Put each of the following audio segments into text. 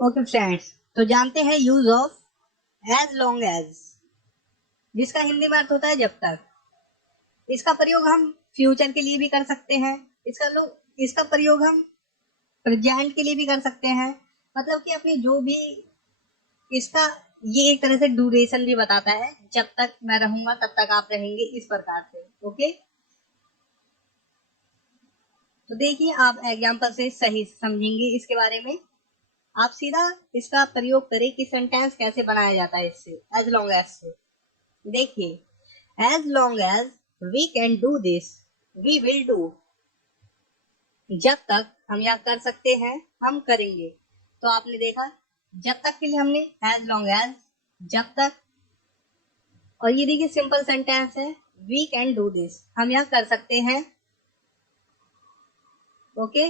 Okay friends, तो जानते हैं use of as long as, जिसका हिंदी में अर्थ होता है जब तक। इसका प्रयोग हम फ्यूचर के लिए भी कर सकते हैं। इसका प्रयोग हम प्रेजेंट के लिए भी कर सकते हैं। मतलब कि अपनी जो भी इसका ये एक तरह से ड्यूरेशन भी बताता है, जब तक मैं रहूंगा तब तक आप रहेंगे, इस प्रकार से। ओके, तो देखिए आप एग्जाम्पल से सही समझेंगे इसके बारे में। आप सीधा इसका प्रयोग करें कि सेंटेंस कैसे बनाया जाता है इससे, एज लॉन्ग एज से। देखिए, as long as we can do this we will do. जब तक हम यह कर सकते हैं हम करेंगे। तो आपने देखा, जब तक के लिए हमने एज लॉन्ग एज, जब तक। और ये देखिए सिंपल सेंटेंस है, वी कैन डू दिस, हम यह कर सकते हैं। ओके,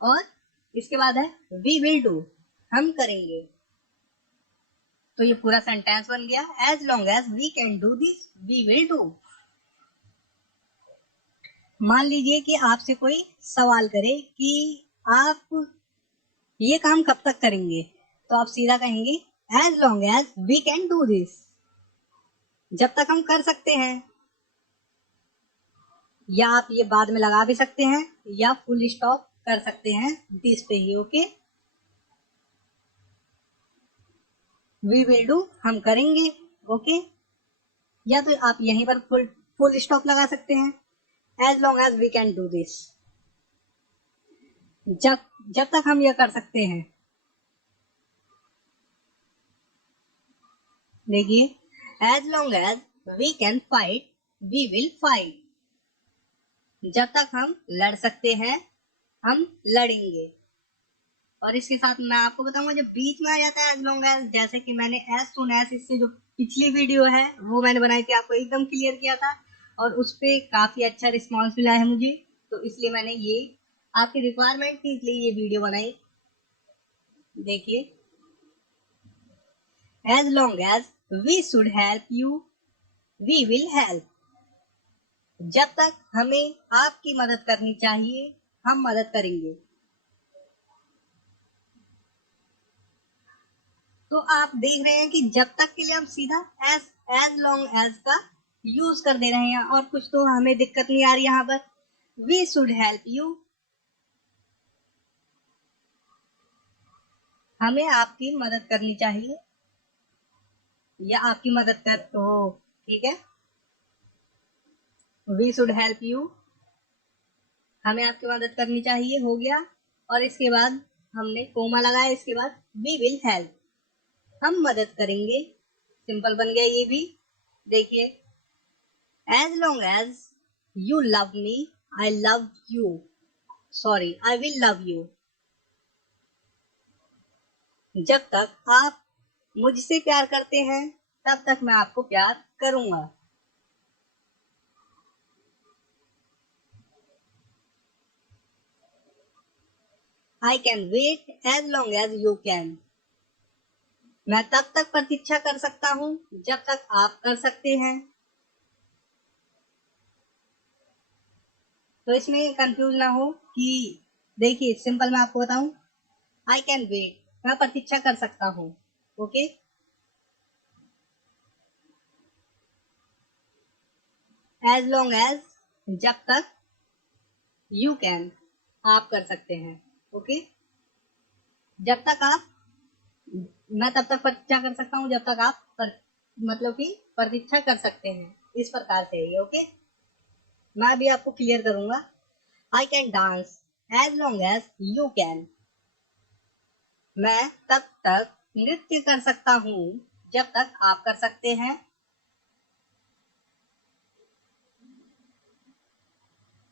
और इसके बाद है वी विल डू, हम करेंगे। तो ये पूरा सेंटेंस बन गया, as long as we can do this we will do. मान लीजिए कि आपसे कोई सवाल करे कि आप ये काम कब तक करेंगे, तो आप सीधा कहेंगे as long as we can do this, जब तक हम कर सकते हैं। या आप ये बाद में लगा भी सकते हैं या फुल स्टॉप कर सकते हैं दिस पे ही। ओके, वी विल डू, हम करेंगे। ओके, या तो आप यहीं पर फुल स्टॉप लगा सकते हैं, as long as we can do this, जब जब तक हम यह कर सकते हैं। देखिए, as long as we can fight we will fight, जब तक हम लड़ सकते हैं हम लड़ेंगे। और इसके साथ मैं आपको बताऊंगा, जब बीच में आ जाता है एज लॉन्ग एज, जैसे कि मैंने एज सुन एज, इससे जो पिछली वीडियो है वो मैंने बनाई थी, आपको एकदम क्लियर किया था, और उस पर काफी अच्छा रिस्पॉन्स मिला है मुझे। तो इसलिए मैंने ये आपकी रिक्वायरमेंट थी, इसलिए ये वीडियो बनाई। देखिए, as long as we should help you we will help, जब तक हमें आपकी मदद करनी चाहिए हम मदद करेंगे। तो आप देख रहे हैं कि जब तक के लिए हम सीधा एज एज लॉन्ग एज का यूज कर दे रहे हैं, और कुछ तो हमें दिक्कत नहीं आ रही यहाँ पर। वी शुड हेल्प यू, हमें आपकी मदद करनी चाहिए या आपकी मदद कर, तो ठीक है, वी शुड हेल्प यू, हमें आपकी मदद करनी चाहिए, हो गया। और इसके बाद हमने कोमा लगाया, इसके बाद वी विल हेल्प, हम मदद करेंगे। सिंपल बन गया ये भी। देखिए, as long as you love me I love you, sorry I will love you, जब तक आप मुझसे प्यार करते हैं तब तक मैं आपको प्यार करूंगा। I can wait as long as you can, मैं तब तक प्रतीक्षा कर सकता हूं जब तक आप कर सकते हैं। तो इसमें कंफ्यूज ना हो कि, देखिए सिंपल मैं आपको बताऊं, आई कैन वेट, मैं प्रतीक्षा कर सकता हूं। ओके, एज लॉन्ग एज, जब तक, यू कैन, आप कर सकते हैं। ओके, जब तक आप, मैं तब तक प्रतीक्षा कर सकता हूँ जब तक आप मतलब कि प्रतीक्षा कर सकते हैं, इस प्रकार से है। ओके, मैं भी आपको क्लियर करूंगा। I can dance as long as you can, मैं तब तक नृत्य कर सकता हूँ जब तक आप कर सकते हैं।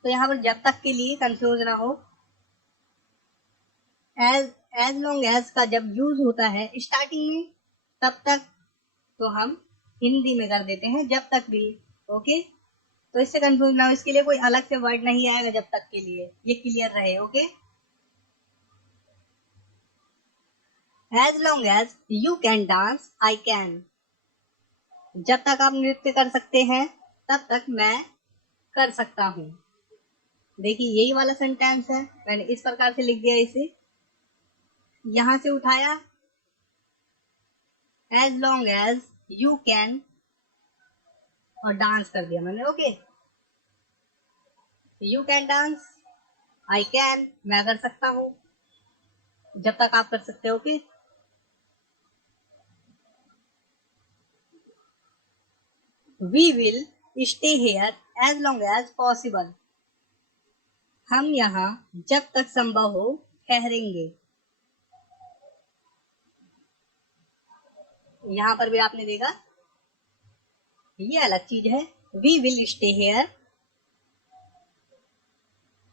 तो यहाँ पर जब तक के लिए कंफ्यूज ना हो, एज एज लॉन्ग एज का जब यूज होता है स्टार्टिंग में, तब तक तो हम हिंदी में कर देते हैं जब तक भी। ओके, तो इससे कंफ्यूज ना हो, इसके लिए कोई अलग से वर्ड नहीं आएगा जब तक के लिए, ये क्लियर रहे। Okay, as long as you can dance I can, जब तक आप नृत्य कर सकते हैं तब तक मैं कर सकता हूँ। देखिए, यही वाला सेंटेंस है, मैंने इस प्रकार से लिख दिया इसे। यहां से उठाया as long as you can और डांस कर दिया मैंने। Okay, you can dance, I can मैं कर सकता हूं, जब तक आप कर सकते हो। Okay, we will stay here as long as possible, हम यहाँ जब तक संभव हो ठहरेंगे। यहां पर भी आपने देखा ये अलग चीज है। वी विल स्टे हेयर,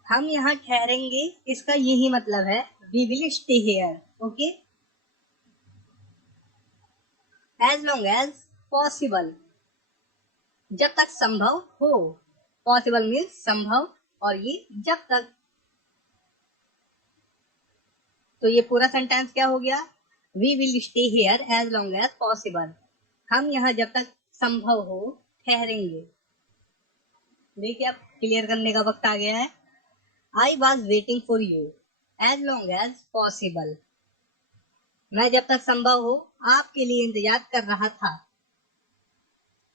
हम यहाँ ठहरेंगे, इसका यही मतलब है we will stay here. Okay, as long as possible, जब तक संभव हो। पॉसिबल मीन्स संभव, और ये जब तक। तो ये पूरा सेंटेंस क्या हो गया? We will stay here as long as possible, हम यहाँ जब तक संभव हो ठहरेंगे। देखिए, अब क्लियर करने का वक्त आ गया है। I was waiting for you as long as possible, मैं जब तक संभव हो आपके लिए इंतजार कर रहा था।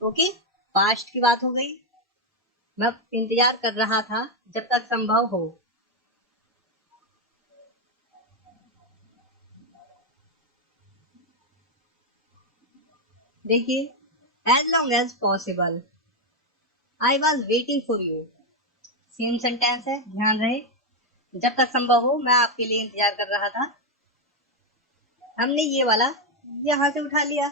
ओके, पास्ट की बात हो गई, मैं इंतजार कर रहा था जब तक संभव हो। देखिए, as long as possible, I was waiting for you, same sentence है, ध्यान रहे। जब तक संभव हो मैं आपके लिए इंतजार कर रहा था। हमने ये वाला यहां से उठा लिया,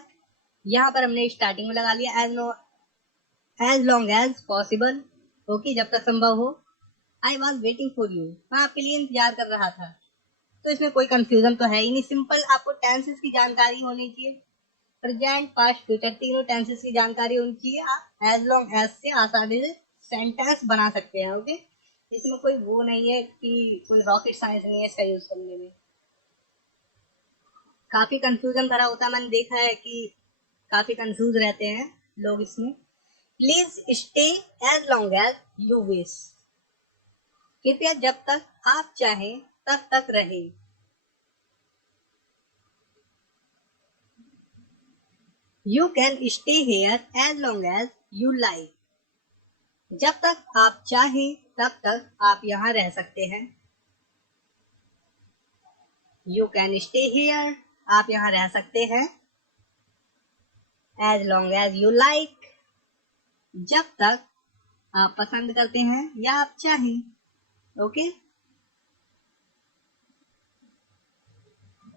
यहाँ पर हमने स्टार्टिंग में लगा लिया as long as possible. Okay, जब तक संभव हो। I was waiting for you, मैं आपके लिए इंतजार कर रहा था। तो इसमें कोई कंफ्यूजन तो है ही नहीं, सिंपल आपको टेंसेस की जानकारी होनी चाहिए। प्रेजेंट, पास्ट, फ्यूचर तीनों टेंसेस की जानकारी होनी चाहिए। आप एज लॉन्ग एज से आसानी से सेंटेंस बना सकते हैं। ओके, इसमें कोई वो नहीं है कि कोई रॉकेट साइंस नहीं है इसका यूज करने में। काफी कंफ्यूजन भरा होता है, मैंने देखा है कि काफी कंफ्यूज रहते हैं लोग इसमें। Please stay as long as you wish, कृपया जब तक आप चाहें तब तक रहे। You can stay here as long as you like, जब तक आप चाहें तब तक आप यहाँ रह सकते हैं। यू कैन स्टे हेयर, आप यहाँ रह सकते हैं। As long as you like, जब तक आप पसंद करते हैं या आप चाहें। Okay,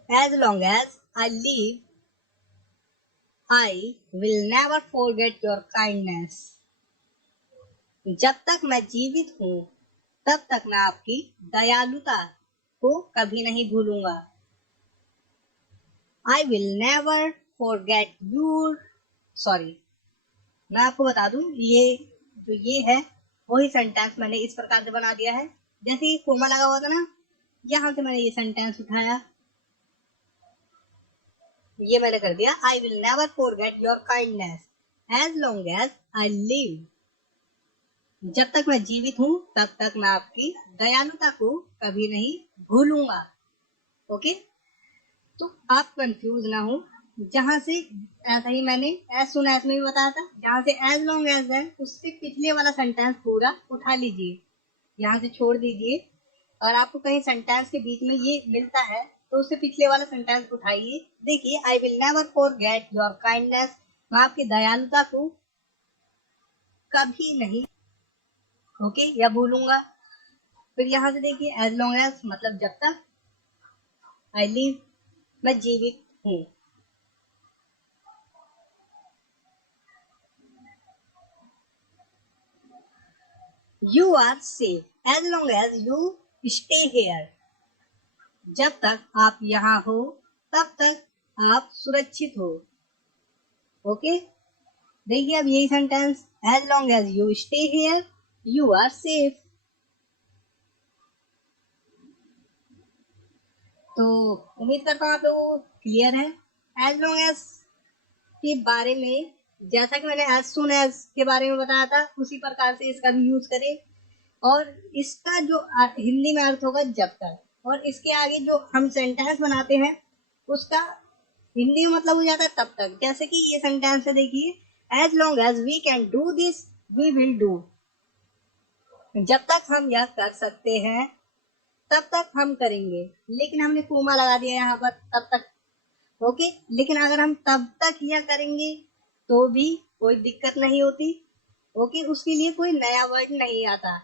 as long as I live I will never forget your kindness, जब तक मैं जीवित हूँ तब तक मैं आपकी दयालुता को कभी नहीं भूलूंगा। I will never forget your, sorry, मैं आपको बता दूं, ये है वही सेंटेंस मैंने इस प्रकार से बना दिया है। जैसे ये कोमा लगा हुआ था ना, यहां से मैंने ये सेंटेंस उठाया, ये मैंने कर दिया। I will never forget your kindness as long as I live, जब तक मैं जीवित हूँ तब तक मैं आपकी दयालुता को कभी नहीं भूलूंगा। ओके, तो आप कंफ्यूज ना हो। जहां से ऐसा ही मैंने एज सुन एज में भी बताया था, जहां से एज लॉन्ग एज है उससे पिछले वाला सेंटेंस पूरा उठा लीजिए, यहाँ से छोड़ दीजिए। और आपको कहीं सेंटेंस के बीच में ये मिलता है तो उससे पिछले वाला सेंटेंस उठाइए। देखिए, आई will never forget your kindness, मैं आपकी दयालुता को कभी नहीं ओके या भूलूंगा। फिर यहाँ से देखिए, एज लॉन्ग एज मतलब जब तक, आई लिव मैं जीवित हूँ। You are safe as long as you stay here, जब तक आप यहाँ हो तब तक आप सुरक्षित हो। ओके, देखिए अब यही sentence, as long as you stay here you are safe. तो उम्मीद करता हूँ आप लोगों को क्लियर है एज लॉन्ग एज के बारे में। जैसा कि मैंने एज सुन एज के बारे में बताया था, उसी प्रकार से इसका भी यूज करें। और इसका जो हिंदी में अर्थ होगा जब तक, और इसके आगे जो हम सेंटेंस बनाते हैं उसका हिंदी में मतलब हो जाता है तब तक। जैसे कि ये सेंटेंस है, देखिए, as long as we can do this we will do. जब तक हम यह कर सकते हैं तब तक हम करेंगे, लेकिन हमने कोमा लगा दिया यहाँ पर, तब तक। ओके, लेकिन अगर हम तब तक यह करेंगे तो भी कोई दिक्कत नहीं होती। ओके, उसके लिए कोई नया वर्ड नहीं आता।